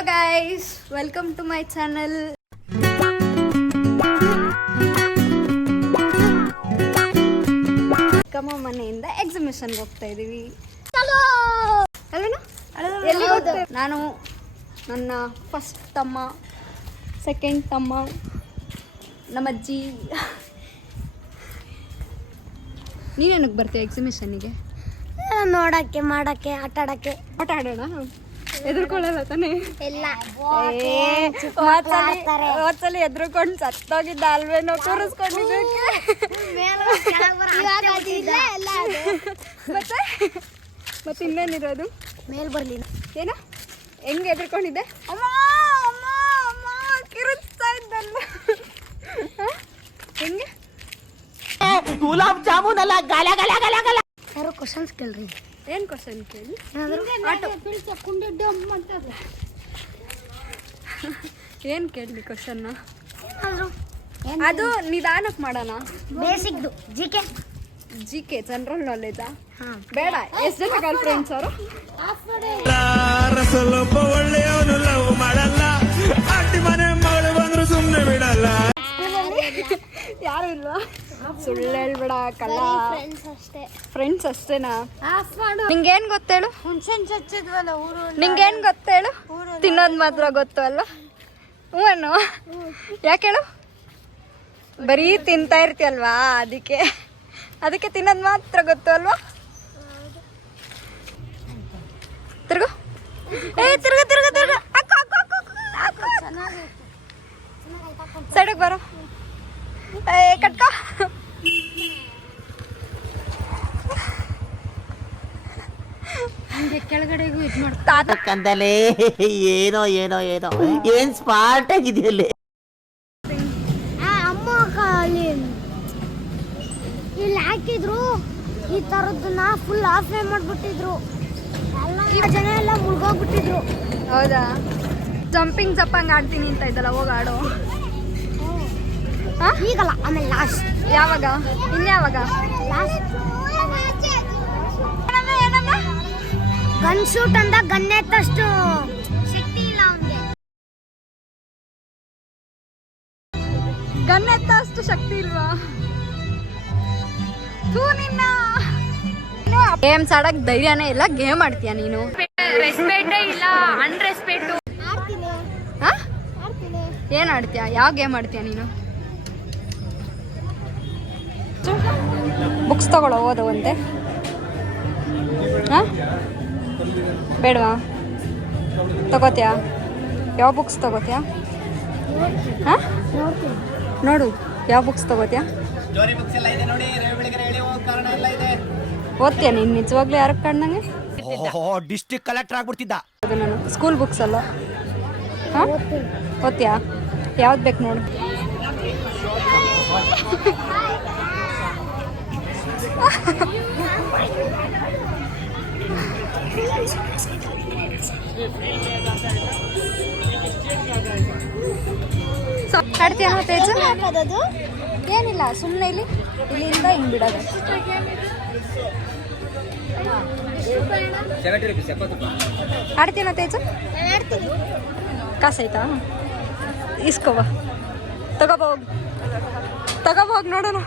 Hello guys, welcome to my channel. ಕಮ್ಮ ಮನೆಯಿಂದ ಎಕ್ಸಿಬಿಷನ್ಗೆ ಹೋಗ್ತಾ ಇದೀವಿ. ನಾನು ನನ್ನ ಫಸ್ಟ್ ತಮ್ಮ, ಸೆಕೆಂಡ್ ತಮ್ಮ, ನಮ್ಮಜ್ಜಿ. ನೀನೇನಕ್ಕೆ ಬರ್ತೀಯ ಎಕ್ಸಿಬಿಷನ್ನಿಗೆ? ನೋಡಕ್ಕೆ, ಮಾಡಕ್ಕೆ, ಆಟ ಆಡೋಣ. ಎದುರ್ಕೊಳ್ಳಲ್ಲ ತಾನೇ? ಇಲ್ಲ. ಹೋದ್ಸಲಿ ಎದುರ್ಕೊಂಡು ಸತ್ತೋಗಿದ್ದ ಅಲ್ವೇನೋ, ಕೂರಿಸ್ಕೊಂಡಿದ್ದಕ್ಕೆ. ಮತ್ತೆ ಇನ್ನೇನಿರೋದು? ಮೇಲ್ ಬರ್ಲಿ. ಏನ ಹೆಂಗೆ ಎದುರ್ಕೊಂಡಿದ್ದೆ? ಅಮ್ಮ ಅಮ್ಮ ಅಮ್ಮ ಕಿರುಚ್ತಾ ಇದ್ದಲ್ಲ. ಹೆಂಗೆ? ಗುಲಾಬ್ ಜಾಮೂನ್ ಅಲ್ಲ, ಗಲ ಗಲ ಗಲ ಗಲ. ಯಾರು ಕ್ವಶನ್ಸ್ ಕೇಳ್ರಿ. ಏನ್ ಕ್ವಶನ್ ಕೇಳಿ? ಏನ್ ಕೇಳಿ ಕ್ವಶನ್? ಅದು ನಿಧಾನಕ್ಕೆ ಮಾಡೋಣ. ಬೇಸಿಕ್ದು ಜಿಕೆ ಜನರಲ್ ನಾಲೆಜಾ? ಬೇಡ. ಎಷ್ಟು ಜನ ಗರ್ಲ್ ಫ್ರೆಂಡ್ಸ್ ಅವರು? ಸ್ವಲ್ಪ ಒಳ್ಳೆಯವನು ಲವ್ ಮಾಡಲ್ಲ, ಅಡ್ಡಿ ಮನೆ ಮಗಳು ಬಂದ್ರು ಸುಮ್ಮನೆ ಬಿಡಲ್ಲ. ಯಾರು ಇಲ್ವಾ? ಸುಳ್ಳು ಹೇಳ್ಬೇಡ ಕಳ್ಳ. ಫ್ರೆಂಡ್ಸ್ ಅಷ್ಟೇನಾ? ನಿಂಗೇನ್ ಗೊತ್ತೇಳು? ನಿಂಗೇನ್ ಗೊತ್ತೇಳು? ತಿನ್ನೋದ್ ಮಾತ್ರ ಗೊತ್ತು ಅಲ್ವಾ? ಹೂವನ್ನು ಯಾಕೇಳು? ಬರೀ ತಿಂತಾ ಇರ್ತೀಯಲ್ವಾ, ಅದಕ್ಕೆ ತಿನ್ನೋದ್ ಮಾತ್ರ ಗೊತ್ತು ಅಲ್ವಾ? ತಿರ್ಗು ತಿರ್ಗು ತಿರ್ಗು ತಿರ್ಗು. ಸೈಡಿಗೆ ಬರೋ. ಕಟ್ಕೋ. ಕೆಳಗಡೆಗೂ ಇದು ಮಾಡ್ತಾ ಕಂದಲೇ. ಏನೋ ಏನೋ ಏನೋ ಏನ್ ಸ್ಮಾರ್ಟ್ ಆಗಿದೆಯಲ್ಲಿ. ಅಮ್ಮ ಇಲ್ಲಿ ಹಾಕಿದ್ರು, ಈ ತರದನ್ನ ಫುಲ್ ಆಫ್ ಮಾಡ್ಬಿಟ್ಟಿದ್ರು. ಎಲ್ಲ ಜನ ಎಲ್ಲ ಮುಳುಗೋಗ್ಬಿಟ್ಟಿದ್ರು. ಹೌದಾ? ಜಂಪಿಂಗ್ ಜಪ್ಪಂಗ್ ಆಡ್ತೀನಿ ಅಂತ ಇದ್ದಲ್ಲ, ಹೋಗಿ ಆಡು. ಈಗಲ್ಲ, ಆಮೇಲೆ ಲಾಸ್ಟ್. ಯಾವಾಗ? ಇನ್ಯಾವಾಗ? ಗನ್ ಶೂಟ್ ಅಂದ ಗನ್ ಎತ್ತಷ್ಟು ಶಕ್ತಿ ಇಲ್ಲ ಅವನಿಗೆ. ಗನ್ ಎತ್ತ ಅಷ್ಟು ಶಕ್ತಿ ಇಲ್ವಾ? ಗೇಮ್ಸ್ ಆಡಕ್ ಧೈರ್ಯನೇ ಇಲ್ಲ, ಗೇಮ್ ಆಡ್ತೀಯ ನೀನು? ರೆಸ್ಪೆಕ್ಟೇ ಇಲ್ಲ, ಅನ್ರೆಸ್ಪೆಕ್ಟು. ಏನ್ ಆಡ್ತೀಯ? ಯಾವ ಗೇಮ್ ಆಡ್ತೀಯ ನೀನು? ಬುಕ್ಸ್ ತಗೊಳ್ಳೋ, ಓದವಂತೆ. ಬೇಡವಾ? ತಗೋತೀಯಾ? ಯಾವ ಬುಕ್ಸ್ ತಗೋತೀಯಾ? ನೋಡು, ಯಾವ ಬುಕ್ಸ್ ತಗೋತೀಯಾ? ಓದ್ತೀಯ ನೀನು ನಿಜವಾಗ್ಲೂ? ಯಾರಕ್ಕೆ ಕಾಣ್ದಂಗೆ? ಡಿಸ್ಟ್ರಿಕ್ಟ್ ಕಲೆಕ್ಟರ್ ಆಗ್ಬಿಡ್ತಿದ್ದ. ಅದು ನಾನು ಸ್ಕೂಲ್ ಬುಕ್ಸ್ ಅಲ್ಲ. ಓದ್ತೀಯಾ? ಯಾವ್ದು ಬೇಕು ನೋಡು. ಆಡ್ತೀಯಾ ತೇಜು? ಏನಿಲ್ಲ, ಸುಮ್ಮನೆ ಇಲ್ಲಿಂದ ಹಿಂಗೆ ಬಿಡೋದು. ಆಡ್ತೀನೋ ತೇಜು? ಕಾಸಾಯ್ತಾ? ಇಸ್ಕೋಬ, ತಗೋಬೋಗ್ ನೋಡೋಣ.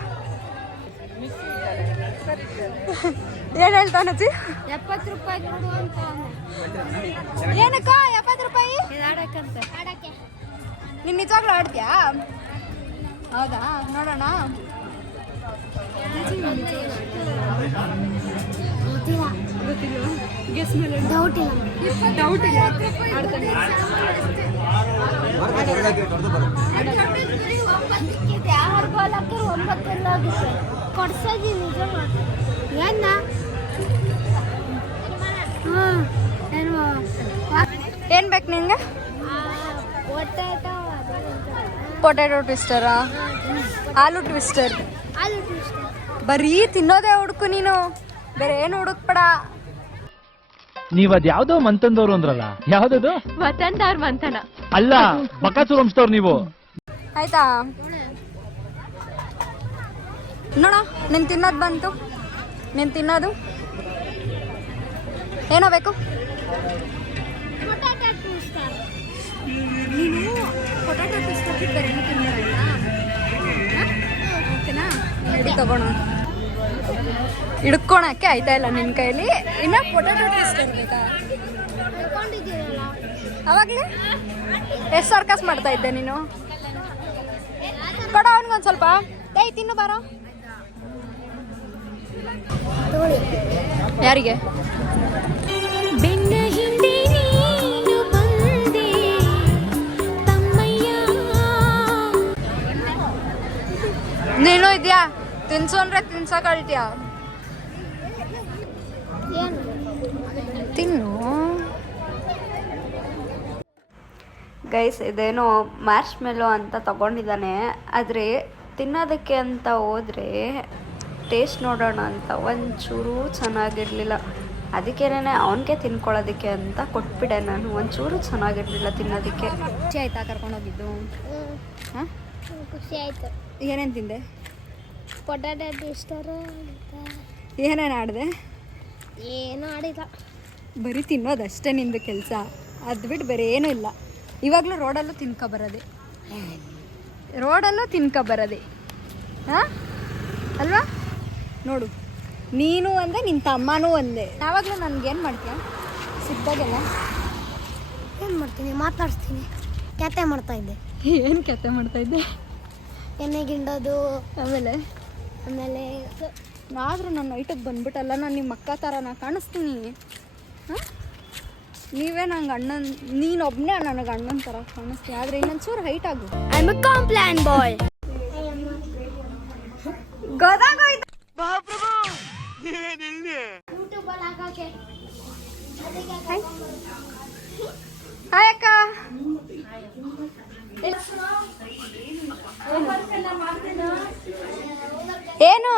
ಏನ್ ಹೇಳ್ತಾನಜ್ಜಿ? 70 ರೂಪಾಯಿ ನೋಡು ಅಂತ. ಏನಕ್ಕ 70 ರೂಪಾಯಿ? ನೀನ್ ನಿಜವಾಗ್ಲೂ ಆಡ್ತೀಯಾ? ಹೌದಾ? ನೋಡೋಣ. ಡೌಟ್ ಇಲ್ಲ. ಆಡ್ತಾನೆ. ಏನ್ ಬೇಕು ನಿಂಗೆ? ಪೊಟ್ಯಾಟೊ ಟ್ವಿಸ್ಟರಾ? ಆಲೂ ಟ್ವಿಸ್ಟರ್. ಬರೀ ತಿನ್ನೋದೇ ಹುಡುಕು ನೀನು, ಬೇರೆ ಏನು ಹುಡುಕ್ಬೇಡ. ನೀವ್ ಅದ್ ಯಾವ್ದೋ ಮಂತಂದವ್ರು ಅಂದ್ರಲ್ಲ, ಯಾವ್ದದು? ವತನ್ದಾರ್ ಮಂಥನ ಅಲ್ಲ, ಬಕಾಸೂರ್ ವಂಶದವ್ರು ನೀವು. ಆಯ್ತಾ? ನೋಡ, ನೀನು ತಿನ್ನೋದು ಬಂತು. ನೀನು ತಿನ್ನೋದು ಏನೋ ಬೇಕು? ಪೊಟ್ಯಾಟೊ ಟ್ವಿಸ್ಟ್ ಹಾಕಿದ್ದಾರೆ ಏನು ತಿನ್ನೋಣ ಓಕೆನಾ ಹಿಡಿ ತಗೋಣ ಹಿಡ್ಕೊಳಕ್ಕೆ ಆಯ್ತಾ ಇಲ್ಲ ನಿನ್ನ ಕೈಲಿ ಇನ್ನು ಪೊಟ್ಯಾಟೊ ಟ್ವಿಸ್ಟ್ ಇರಬೇಕಾ ಅವಾಗಲೇ ಎಷ್ಟು ಸರ್ಕಸ್ ಮಾಡ್ತಾ ಇದ್ದೆ ನೀನು ಕೊಡ ಅವನಿಗೊಂದು ಸ್ವಲ್ಪ ಏಯ್ ತಿನ್ನು ಬಾರೋ ಯಾರಿಗೆ ಬೆನ್ನ ಹಿಂದೆ ನೀನು ಬಂದೆ ತಮ್ಮಯ್ಯ. ನೀನು ಇದೆಯಾ ತಿನ್ಸು ಅಂದ್ರೆ ತಿನ್ಸಕ್ಕಾಳ್ತೀಯಾ ತಿನ್ನು ಗೈಸ್ ಇದೇನೋ ಮ್ಯಾಶ್ ಮೆಲೋ ಅಂತ ತಗೊಂಡಿದ್ದಾನೆ ಆದರೆ ತಿನ್ನೋದಕ್ಕೆ ಅಂತ ಹೋದರೆ ಟೇಸ್ಟ್ ನೋಡೋಣ ಅಂತ ಒಂಚೂರು ಚೆನ್ನಾಗಿರಲಿಲ್ಲ ಅದಕ್ಕೇನೆ ಅವನಿಗೆ ತಿನ್ಕೊಳ್ಳೋದಕ್ಕೆ ಅಂತ ಕೊಟ್ಬಿಟ್ಟೆ ನಾನು ಒಂಚೂರು ಚೆನ್ನಾಗಿರಲಿಲ್ಲ ತಿನ್ನೋದಕ್ಕೆ ಖುಷಿ ಆಯ್ತಾ ಕರ್ಕೊಂಡೋಗಿದ್ದು ಹಾಂ ಖುಷಿ ಆಯ್ತು. ಏನೇನು ತಿಂದೆ ಪೊಟ್ಯಾಟೊ ಟ್ವಿಸ್ಟರ್ ಏನೇನು ಆಡಿದೆ ಏನೂ ಆಡಿಲ್ಲ. ಬರೀ ತಿನ್ನೋದಷ್ಟೇ ನಿಂದು ಕೆಲಸ ಅದು ಬಿಟ್ಟು ಬೇರೆ ಏನೂ ಇಲ್ಲ ಇವಾಗಲೂ ರೋಡಲ್ಲೂ ತಿನ್ಕೊಬರೋದೆ ಹಾಂ ಅಲ್ವಾ ನೋಡು ನೀನು ಒಂದೇ ನಿನ್ನ ತಮ್ಮನೂ ಒಂದೇ ಯಾವಾಗಲೂ ನನಗೇನು ಮಾಡ್ತೀಯ ಸಿಕ್ಕಾಗೆಲ್ಲ ಏನು ಮಾಡ್ತೀನಿ ಮಾತಾಡಿಸ್ತೀನಿ ಕ್ಯಾತೆ ಮಾಡ್ತಾ ಇದ್ದೆ. ಏನು ಕತೆ ಮಾಡ್ತಾಯಿದ್ದೆ ಎಣ್ಣೆ ಗಿಂಡೋದು ಆಮೇಲೆ ಆಮೇಲೆ ಆದರೂ ನನ್ನ ಐಟಕ್ಕೆ ಬಂದ್ಬಿಟ್ಟಲ್ಲ ನಾನು ನಿಮ್ಮ ಅಕ್ಕ ಥರ ನಾ ಕಾಣಿಸ್ತೀನಿ ಹಾಂ ನೀವೇ ನಂಗೆ ಅಣ್ಣನ ನೀನೊಬ್ಬನೇ ನನಗೆ ಅಣ್ಣನ ಥರ ಕಾಣಿಸ್ತೀನಿ ಆದರೆ ಇನ್ನೊಂದು ಚೂರು ಹೈಟ್ ಆಗು ಐ ಆಮ್ ಎ ಕಾಂಪ್ಲಾನ್ ಬಾಯ್. ಗೊತ್ತಾಗೋಯ್ತು ಯೂಟ್ಯೂಬಲ್ಲಿ ಹಾಕಕ್ಕೆ ಹಾಯ್ ಅಕ್ಕ ಏನು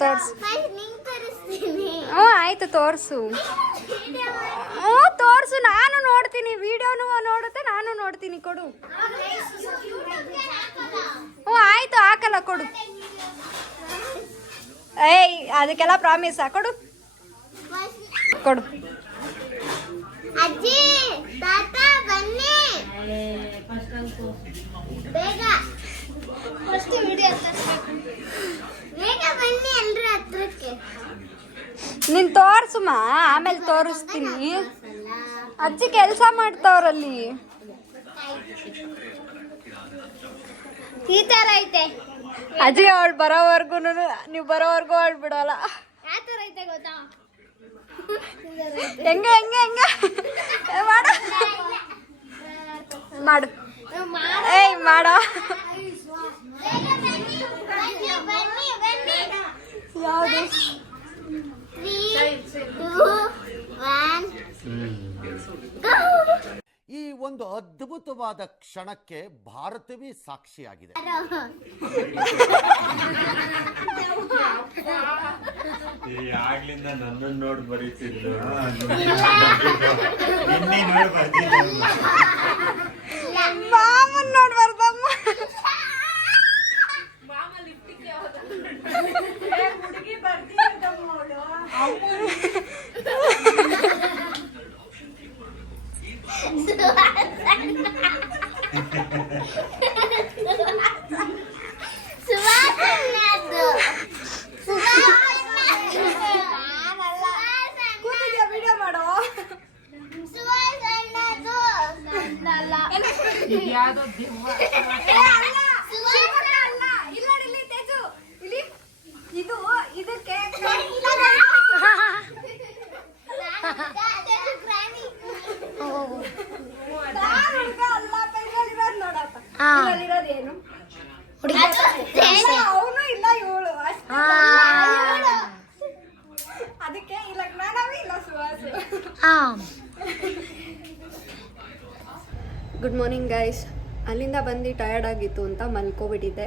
ತೋರಿಸು ಹ್ಞೂ ಆಯಿತು ತೋರಿಸು ಹ್ಞೂ ತೋರಿಸು ನಾನು ನೋಡ್ತೀನಿ ವಿಡಿಯೋನು ನೋಡುತ್ತೆ ನಾನು ನೋಡ್ತೀನಿ ಕೊಡು ಹ್ಞೂ ಆಯಿತು ಹಾಕಲ್ಲ ಕೊಡು ಏಯ್ ಅದಕ್ಕೆಲ್ಲ ಪ್ರಾಮಿಸಾ ಕೊಡು ಕೊಡು ಅಜ್ಜಿ ತಾತ ಬನ್ನಿ ಬೇಗ ಫಸ್ಟ್ ವಿಡಿಯೋ ಬೇಗ ಬನ್ನಿ ಎಲ್ಲರೂ ಹತ್ರಕ್ಕೆ ನೀನು ತೋರಿಸುಮ್ಮ ಆಮೇಲೆ ತೋರಿಸ್ತೀನಿ ಅಜ್ಜಿ ಕೆಲಸ ಮಾಡ್ತಾವ್ರಲ್ಲಿ ಈ ಥರ ಐತೆ ಅಜ್ಜಿ ಅವಳು ಬರೋವರೆಗೂ ನೀವು ಬರೋವರೆಗೂ ಅವಳು ಬಿಡೋಲ್ಲ ಯಾವ ಥರ ಐತೆ ಗೊತ್ತಾ ಹೆಂಗೆ ಹೆಂಗೆ ಹೆಂಗೆ ಮಾಡು ಮಾಡು ಏಯ್ ಮಾಡೋ ಯಾವುದು ಈ ಒಂದು ಅದ್ಭುತವಾದ ಕ್ಷಣಕ್ಕೆ ಭಾರತವೇ ಸಾಕ್ಷಿಯಾಗಿದೆ. ಆಗ್ಲಿಂದ ನನ್ನನ್ನು ನೋಡಿ ಬರೀತಿದ್ದು ನಿನ್ನೆ ನೋಡಿ ಬರ್ತಿದ್ದ ಮಾಮನ್ ನೋಡ್ಬಾರ್ದಮ್ಮ ವಿಡಿಯೋ ಮಾಡೋ ಇದು ಇದಕ್ಕೆ ಏನು ಅವನು ಇಲ್ಲ ಇವಳು ಅದಕ್ಕೆ ಇಲ್ಲ ಜ್ಞಾನವೇ ಇಲ್ಲ ಸುವಾಸು ಗುಡ್ ಮಾರ್ನಿಂಗ್ ಗೈಸ್ ಅಲ್ಲಿಂದ ಬಂದು ಟಯರ್ಡ್ ಆಗಿತ್ತು ಅಂತ ಮಲ್ಕೊಬಿಟ್ಟಿದ್ದೆ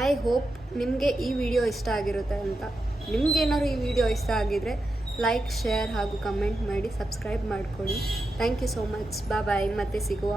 ಐ ಹೋಪ್ ನಿಮಗೆ ಈ ವಿಡಿಯೋ ಇಷ್ಟ ಆಗಿರುತ್ತೆ ಅಂತ ನಿಮ್ಗೇನಾದ್ರು ಈ ವಿಡಿಯೋ ಇಷ್ಟ ಆಗಿದ್ರೆ ಲೈಕ್ ಶೇರ್ ಹಾಗೂ ಕಮೆಂಟ್ ಮಾಡಿ ಸಬ್ಸ್ಕ್ರೈಬ್ ಮಾಡ್ಕೊಳ್ಳಿ thank you so much bye ಮತ್ತೆ ಸಿಗುವ